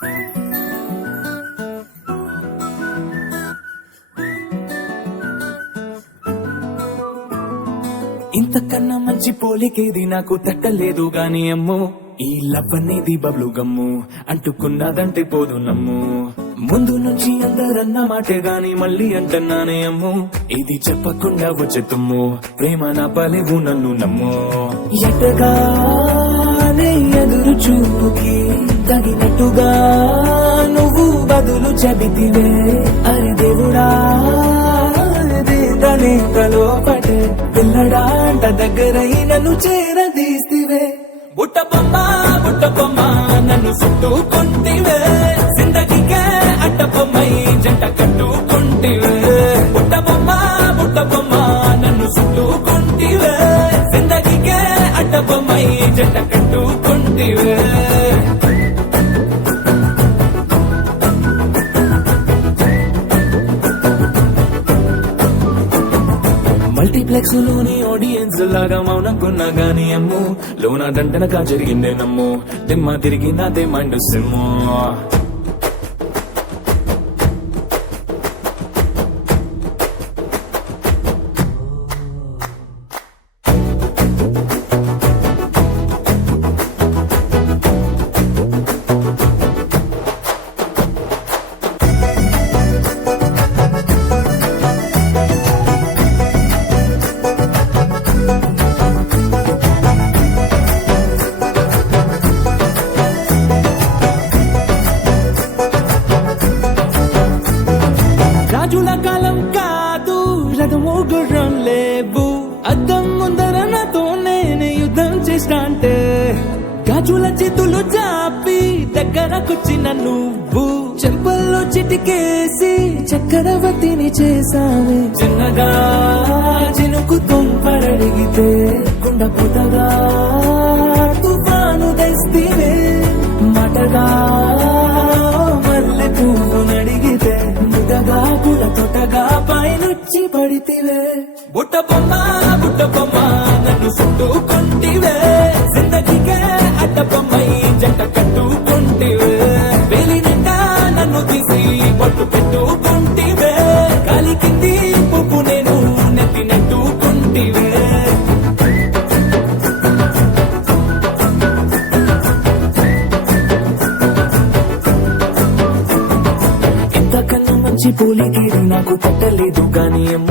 ఇంతకన్నా మంచి పోలికేది నాకు తట్టలేదు గాని అమ్మో, ఈ లవ్ అనేది బబ్లు గమ్ము అంటుకున్నదంటే పోదు నమ్ము. ముందు నుంచి అందరన్న మాటే గాని మళ్ళీ అంటున్నానే అమ్ము, ఇది చెప్పకుండా వచ్చే తుమ్ము, ప్రేమ నా పలేవు నన్ను నమ్ము. ఎటగానే ఎదురు చూపుకి తగినట్టుగా నువ్వు బదులు చెబితివే, అరే దేవుడా తలో పడే పిల్లడా అంట దగ్గరై నన్ను చేరదీస్తివే. బుట్ట బొమ్మ నన్ను చుట్టుకుంటివే, జిందగీకే అట్ట బొమ్మై జంట కట్టుకుంటివే. బుట్ట బొమ్మ నన్ను చుట్టుకుంటివే, జిందగీకే అట్ట బొమ్మై జంట కట్టుకుంటివే. మల్టీప్లెక్స్ లోని ఆడియన్స్ లాగా మౌనంకున్నా గానీ అమ్ము, లోన దండనగా జరిగిందే నమ్ము, దిమ్మ తిరిగి నాదే మైండ్ సిమ్ము. రాజుల కాలం కాదు, రథము గుర్రం లేవు, అద్దం ముందర నాతో నేను యుద్ధం చేస్తా అంటే, గాజుల చేతులు చాపి దగ్గరకొచ్చిన నువ్వు, చెంపల్లో చిటికేసి చక్రవర్తిని చేసావే. చిన్నగా చినుకు తుంపరడిగితే కుండ పుటగా తుఫాను తెస్తివే, మటగా మల్లె పువ్వు నడిగితే ముదగా కూడా తొటగా పైనుచ్చి పడితివే. బుట్ట బొమ్మ నన్ను చుట్టుకుంటివే, జిందగీకే అట్ట బొమ్మై జంట కట్టుకుంటివే. వేలినిండా నన్ను తీసి పట్టు పెట్టుకుంటివే, గాలి కింది పువ్వు నేను నెత్తి నెట్టుకుంటివే. ఇంతకన్నా మంచి పోలికేది నాకు తట్టలేదు గానీ అమ్మ,